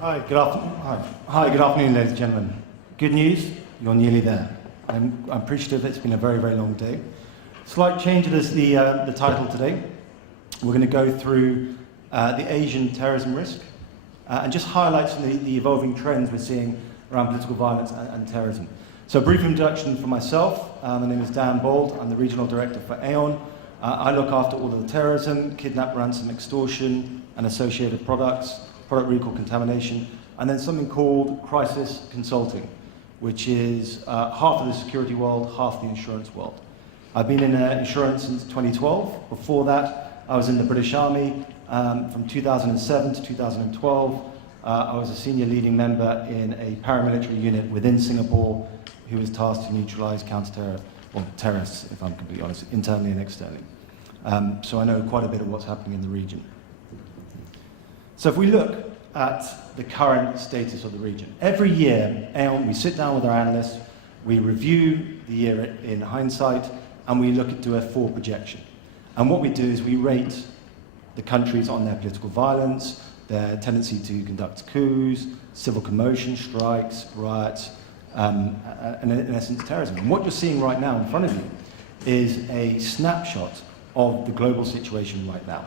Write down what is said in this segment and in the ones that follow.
Hi, good afternoon. Hi, good afternoon, ladies and gentlemen. Good news, you're nearly there. I'm appreciative it's been a very, very long day. Slight change to the title today. We're going to go through the Asian terrorism risk and just highlight some of the evolving trends we're seeing around political violence and terrorism. So a brief introduction for myself. My name is Dan Bold. I'm the Regional Director for Aon. I look after all of the terrorism, kidnap, ransom, extortion, and associated products, product recall, contamination, and then something called crisis consulting, which is half of the security world, half the insurance world. I've been in insurance since 2012. Before that, I was in the British Army from 2007 to 2012. I was a senior leading member in a paramilitary unit within Singapore who was tasked to neutralize counter-terror, or terrorists, if I'm completely honest, internally and externally. So I know quite a bit of what's happening in the region. So if we look at the current status of the region, every year, Aon, we sit down with our analysts, we review the year in hindsight, and we look into a forward projection. And what we do is we rate the countries on their political violence, their tendency to conduct coups, civil commotion, strikes, riots, and in essence, terrorism. And what you're seeing right now in front of you is a snapshot of the global situation right now.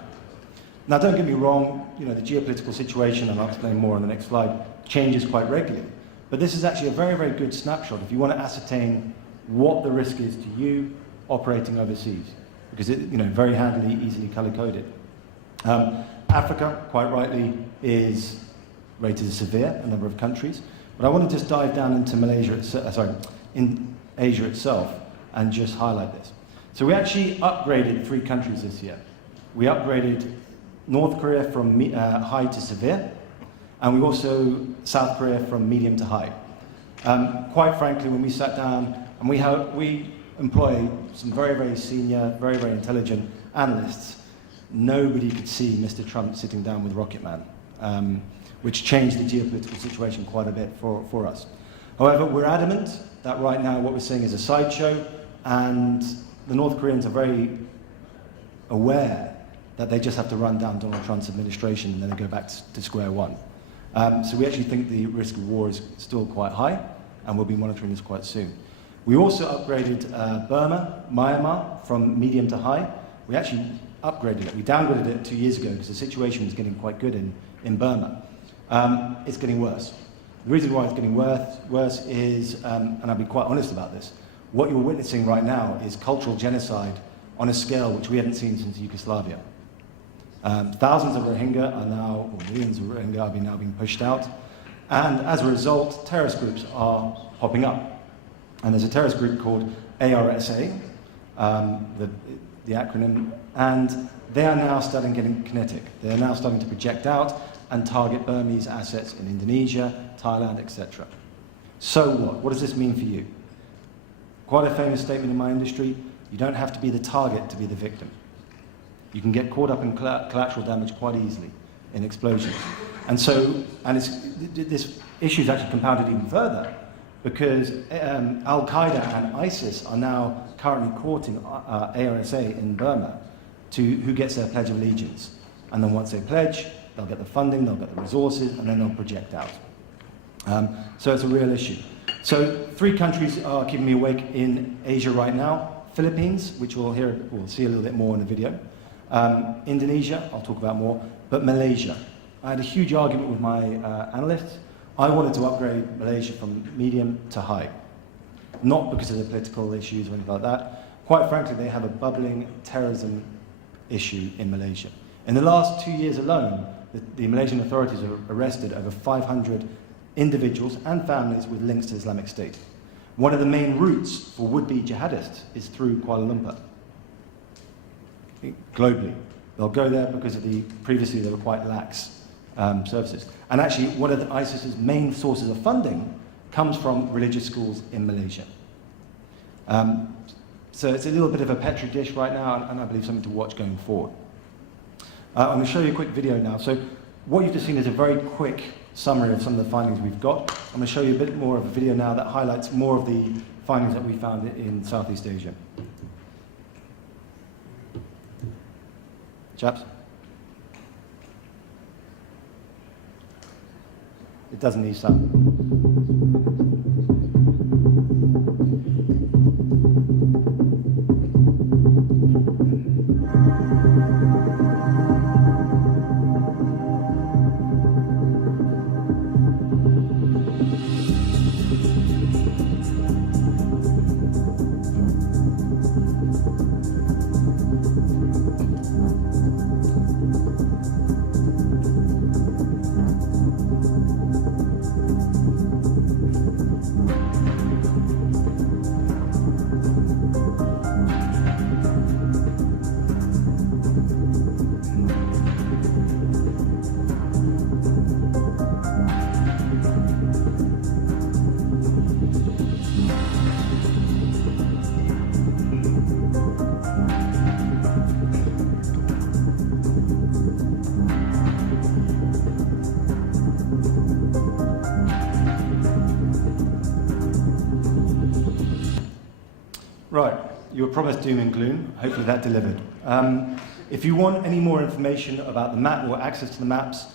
Now, don't get me wrong, the geopolitical situation, and I'll explain more on the next slide, changes quite regularly. But this is actually a very, very good snapshot if you want to ascertain what the risk is to you operating overseas, because it, very handily, easily color-coded. Africa, quite rightly, is rated as severe, a number of countries. But I want to just dive down into in Asia itself, and just highlight this. So we actually upgraded 3 countries this year. We upgraded North Korea from high to severe, and we also South Korea from medium to high. Quite frankly, when we sat down, and we employ some very, very senior, very, very intelligent analysts, nobody could see Mr. Trump sitting down with Rocket Man, which changed the geopolitical situation quite a bit for us. However, we're adamant that right now what we're seeing is a sideshow, and the North Koreans are very aware that they just have to run down Donald Trump's administration and then they go back to square one. So we actually think the risk of war is still quite high, and we'll be monitoring this quite soon. We also upgraded Burma, Myanmar, from medium to high. We actually upgraded it. We downgraded it 2 years ago because the situation was getting quite good in Burma. It's getting worse. The reason why it's getting worse is, and I'll be quite honest about this, what you're witnessing right now is cultural genocide on a scale which we haven't seen since Yugoslavia. Thousands of Rohingya are now, or millions of Rohingya are now being pushed out, and as a result, terrorist groups are popping up. And there's a terrorist group called ARSA, the acronym, and they are now starting getting kinetic. They are now starting to project out and target Burmese assets in Indonesia, Thailand, etc. So what? What does this mean for you? Quite a famous statement in my industry: you don't have to be the target to be the victim. You can get caught up in collateral damage quite easily in explosions. And this issue is actually compounded even further because Al-Qaeda and ISIS are now currently courting ARSA in Burma to who gets their Pledge of Allegiance. And then once they pledge, they'll get the funding, they'll get the resources, and then they'll project out. So it's a real issue. So 3 countries are keeping me awake in Asia right now. Philippines, which we'll see a little bit more in the video. Indonesia, I'll talk about more, but Malaysia. I had a huge argument with my analysts. I wanted to upgrade Malaysia from medium to high, not because of the political issues or anything like that. Quite frankly, they have a bubbling terrorism issue in Malaysia. In the last 2 years alone, the Malaysian authorities have arrested over 500 individuals and families with links to Islamic State. One of the main routes for would-be jihadists is through Kuala Lumpur. Globally, they'll go there because previously they were quite lax services. And actually, one of the ISIS's main sources of funding comes from religious schools in Malaysia. So it's a little bit of a petri dish right now, and I believe something to watch going forward. I'm going to show you a quick video now. So what you've just seen is a very quick summary of some of the findings we've got. I'm going to show you a bit more of a video now that highlights more of the findings that we found in Southeast Asia. Chaps? It doesn't need sound. Right, you were promised doom and gloom. Hopefully that delivered. If you want any more information about the map or access to the maps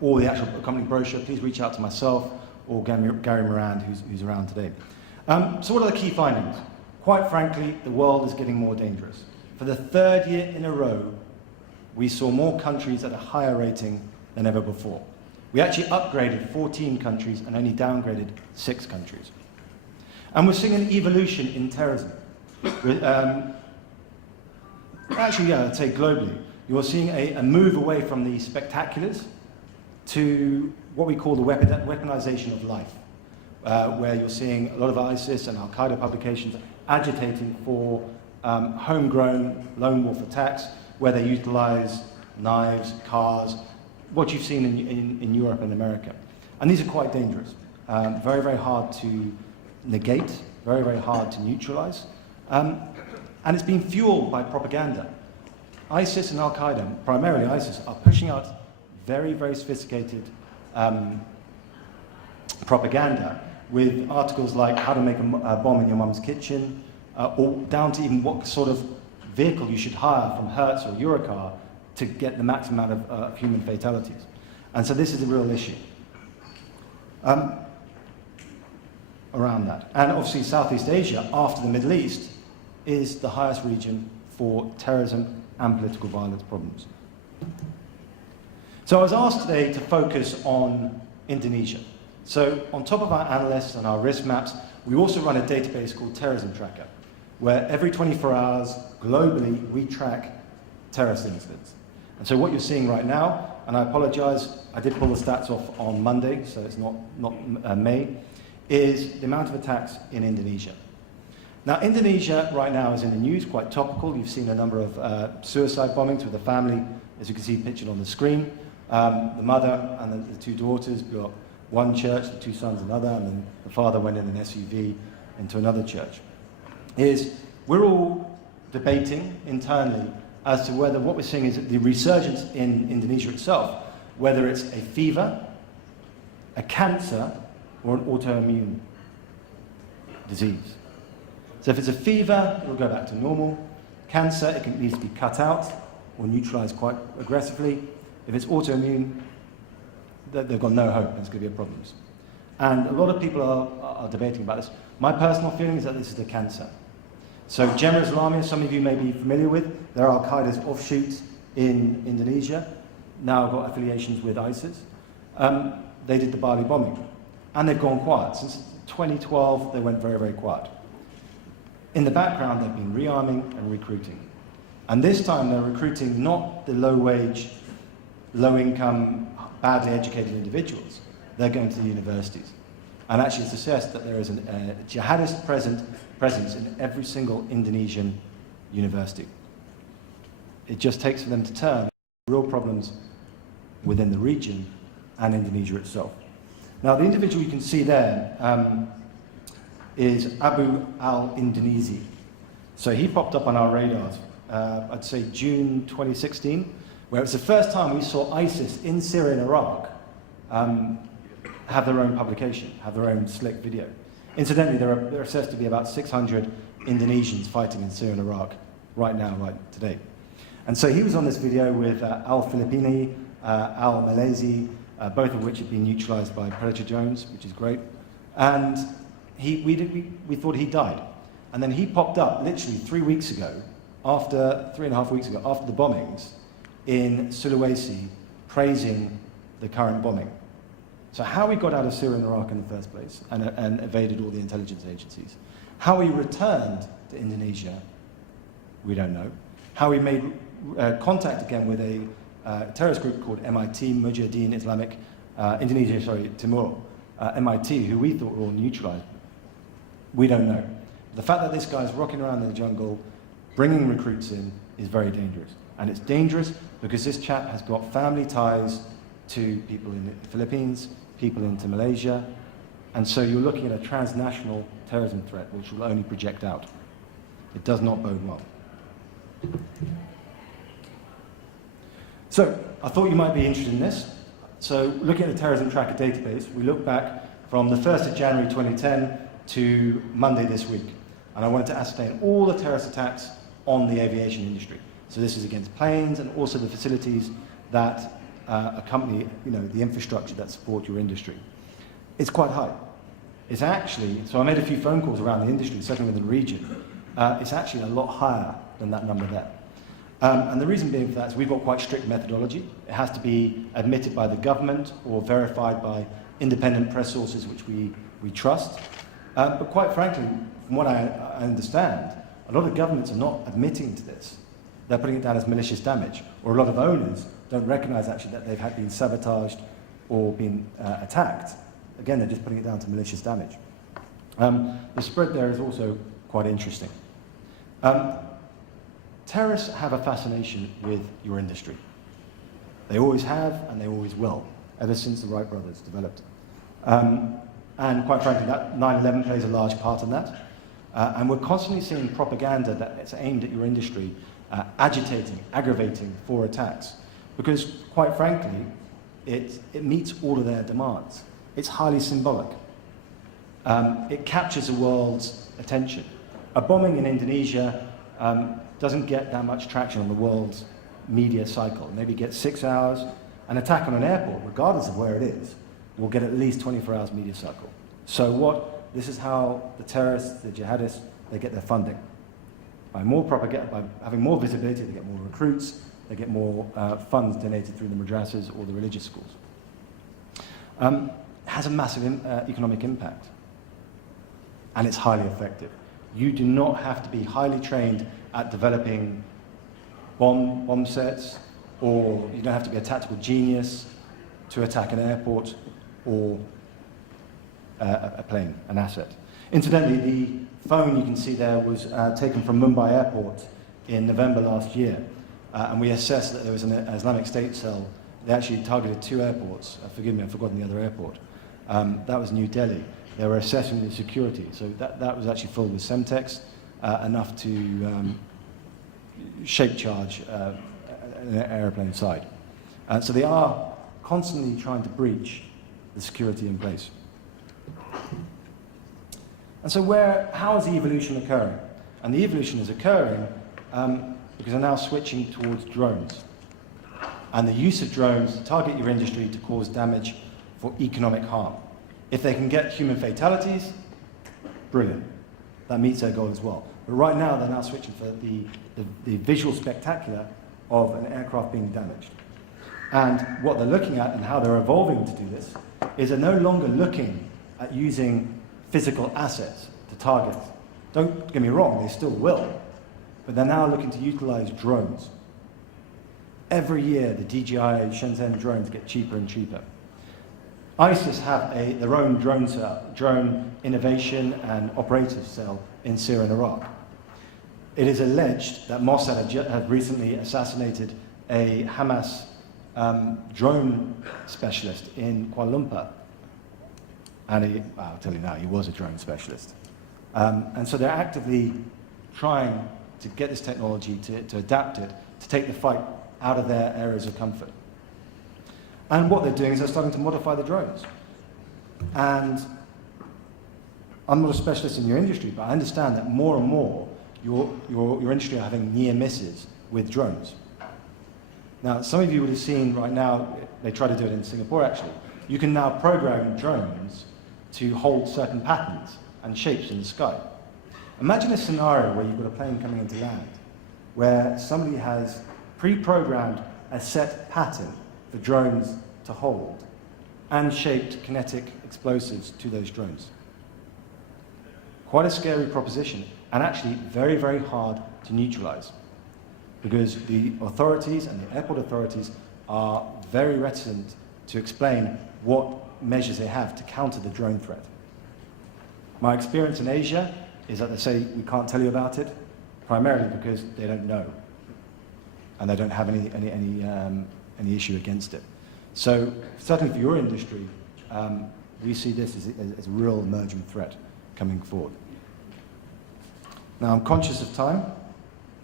or the actual accompanying brochure, please reach out to myself or Gary Moran, who's around today. So what are the key findings? Quite frankly, the world is getting more dangerous. For the third year in a row, we saw more countries at a higher rating than ever before. We actually upgraded 14 countries and only downgraded 6 countries. And we're seeing an evolution in terrorism. Actually, I'd say globally. You're seeing a move away from the spectaculars to what we call the weaponization of life, where you're seeing a lot of ISIS and Al-Qaeda publications agitating for homegrown lone wolf attacks, where they utilize knives, cars, what you've seen in Europe and America. And these are quite dangerous. Very, very hard to negate, very, very hard to neutralize. And it's been fueled by propaganda. ISIS and Al-Qaeda, primarily ISIS, are pushing out very, very sophisticated propaganda with articles like how to make a bomb in your mum's kitchen, or down to even what sort of vehicle you should hire from Hertz or Eurocar to get the maximum amount of human fatalities. And so this is a real issue around that. And obviously Southeast Asia, after the Middle East, is the highest region for terrorism and political violence problems. So I was asked today to focus on Indonesia. So on top of our analysts and our risk maps, we also run a database called Terrorism Tracker, where every 24 hours, globally, we track terrorist incidents. And so what you're seeing right now, and I apologize, I did pull the stats off on Monday, so it's not May, is the amount of attacks in Indonesia. Now, Indonesia right now is in the news, quite topical. You've seen a number of suicide bombings with a family, as you can see pictured on the screen. The mother and the 2 daughters blew up one church, the 2 sons another, and then the father went in an SUV into another church. We're all debating internally as to whether what we're seeing is the resurgence in Indonesia itself, whether it's a fever, a cancer, or an autoimmune disease. So if it's a fever, it will go back to normal. Cancer, it needs to be cut out or neutralized quite aggressively. If it's autoimmune, they've got no hope, and it's going to be problems. And a lot of people are debating about this. My personal feeling is that this is the cancer. So Jemaah Islamiyah, some of you may be familiar with, they're Al-Qaeda's offshoots in Indonesia, now got affiliations with ISIS. They did the Bali bombing, and they've gone quiet. Since 2012, they went very, very quiet. In the background, they've been rearming and recruiting. And this time, they're recruiting not the low-wage, low-income, badly educated individuals. They're going to the universities. And actually, it suggests that there is a jihadist presence in every single Indonesian university. It just takes for them to turn real problems within the region and Indonesia itself. Now, the individual you can see there is Abu al-Indonesi. So he popped up on our radars, I'd say June 2016, where it was the first time we saw ISIS in Syria and Iraq have their own publication, have their own slick video. Incidentally, there are said to be about 600 Indonesians fighting in Syria and Iraq right now, right today. And so he was on this video with Al-Filipini, Al-Malaysi, both of which have been neutralized by predator drones, which is great. And we thought he died. And then he popped up literally 3 weeks ago, 3.5 weeks ago, after the bombings in Sulawesi, praising the current bombing. So how he got out of Syria and Iraq in the first place and evaded all the intelligence agencies. How he returned to Indonesia, we don't know. How he made contact again with a terrorist group called MIT, Mujahideen Islamic, Timur, MIT, who we thought were all neutralized. We don't know. The fact that this guy's rocking around in the jungle, bringing recruits in, is very dangerous. And it's dangerous because this chap has got family ties to people in the Philippines, people into Malaysia, and so you're looking at a transnational terrorism threat which will only project out. It does not bode well. So, I thought you might be interested in this. So, looking at the Terrorism Tracker database, we look back from the 1st of January 2010 to Monday this week. And I wanted to ascertain all the terrorist attacks on the aviation industry. So this is against planes and also the facilities that accompany, the infrastructure that support your industry. It's quite high. It's actually, so I made a few phone calls around the industry, certainly within the region. It's actually a lot higher than that number there. And the reason being for that is we've got quite strict methodology. It has to be admitted by the government or verified by independent press sources which we trust. But quite frankly, from what I understand, a lot of governments are not admitting to this. They're putting it down as malicious damage, or a lot of owners don't recognize actually that they've been sabotaged or been attacked. Again, they're just putting it down to malicious damage. The spread there is also quite interesting. Terrorists have a fascination with your industry. They always have, and they always will, ever since the Wright brothers developed. And quite frankly, that 9/11 plays a large part in that. And we're constantly seeing propaganda that's aimed at your industry, agitating, aggravating for attacks. Because quite frankly, it meets all of their demands. It's highly symbolic. It captures the world's attention. A bombing in Indonesia doesn't get that much traction on the world's media cycle. Maybe get 6 hours. An attack on an airport, regardless of where it is, will get at least 24 hours media cycle. So this is how the terrorists, the jihadists, they get their funding. By more propaganda, by having more visibility, they get more recruits, they get more funds donated through the madrasas or the religious schools. It has a massive economic impact. And it's highly effective. You do not have to be highly trained at developing bomb sets, or you don't have to be a tactical genius to attack an airport or a plane, an asset. Incidentally, the phone you can see there was taken from Mumbai Airport in November last year, and we assessed that there was an Islamic State cell. They actually targeted 2 airports. Forgive me, I've forgotten the other airport. That was New Delhi. They were assessing the security, so that was actually filled with Semtex, enough to shape charge an airplane side. So they are constantly trying to breach the security in place. And so how is the evolution occurring? And the evolution is occurring because they're now switching towards drones. And the use of drones to target your industry to cause damage for economic harm. If they can get human fatalities, brilliant. That meets their goal as well. But right now, they're now switching for the visual spectacular of an aircraft being damaged. And what they're looking at and how they're evolving to do this is they're no longer looking at using physical assets to target. Don't get me wrong, they still will. But they're now looking to utilize drones. Every year, the DJI Shenzhen drones get cheaper and cheaper. ISIS have their own drone innovation and operative cell in Syria and Iraq. It is alleged that Mossad have recently assassinated a Hamas drone specialist in Kuala Lumpur. And I'll tell you now, he was a drone specialist. And so they're actively trying to get this technology, to adapt it, to take the fight out of their areas of comfort. And what they're doing is they're starting to modify the drones. And I'm not a specialist in your industry, but I understand that more and more your industry are having near misses with drones. Now, some of you would have seen right now, they try to do it in Singapore actually, you can now program drones to hold certain patterns and shapes in the sky. Imagine a scenario where you've got a plane coming into land, where somebody has pre-programmed a set pattern for drones to hold, and shaped kinetic explosives to those drones. Quite a scary proposition, and actually very, very hard to neutralize, because the authorities and the airport authorities are very reticent to explain what measures they have to counter the drone threat. My experience in Asia is that they say we can't tell you about it, primarily because they don't know, and they don't have any issue against it. So certainly for your industry, we see this as a real emerging threat coming forward. Now I'm conscious of time,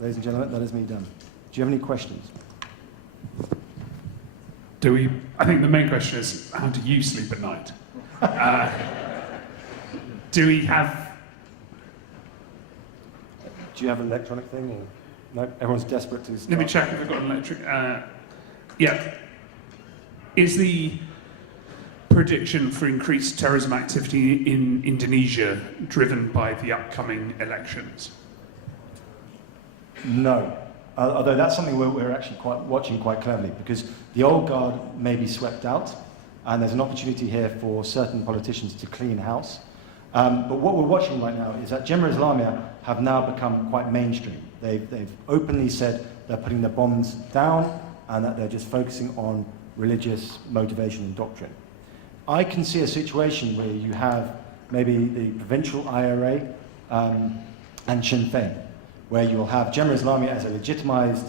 ladies and gentlemen. That is me done. Do you have any questions? I think the main question is, how do you sleep at night? Do we have... Do you have an electronic thing? Or? No, everyone's desperate to start. Let me check if I've got an electric... yeah. Is the prediction for increased terrorism activity in Indonesia driven by the upcoming elections? No. Although that's something we're actually watching quite cleverly, because the old guard may be swept out, and there's an opportunity here for certain politicians to clean house. But what we're watching right now is that Jemaah Islamiyah have now become quite mainstream. They've openly said they're putting the bombs down and that they're just focusing on religious motivation and doctrine. I can see a situation where you have maybe the provincial IRA and Sinn Féin, where you'll have Jemaah Islamiyah as a legitimized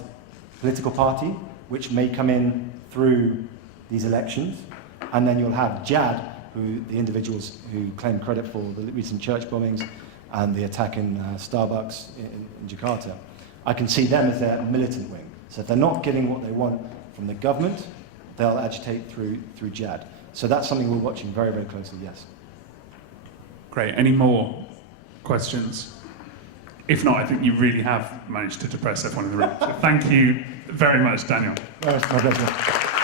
political party, which may come in through these elections, and then you'll have JAD, who the individuals who claim credit for the recent church bombings and the attack in Starbucks in Jakarta. I can see them as their militant wing. So if they're not getting what they want from the government, they'll agitate through JAD. So that's something we're watching very, very closely, yes. Great. Any more questions? If not, I think you really have managed to depress everyone in the room. So thank you very much, Daniel. No, it's my pleasure.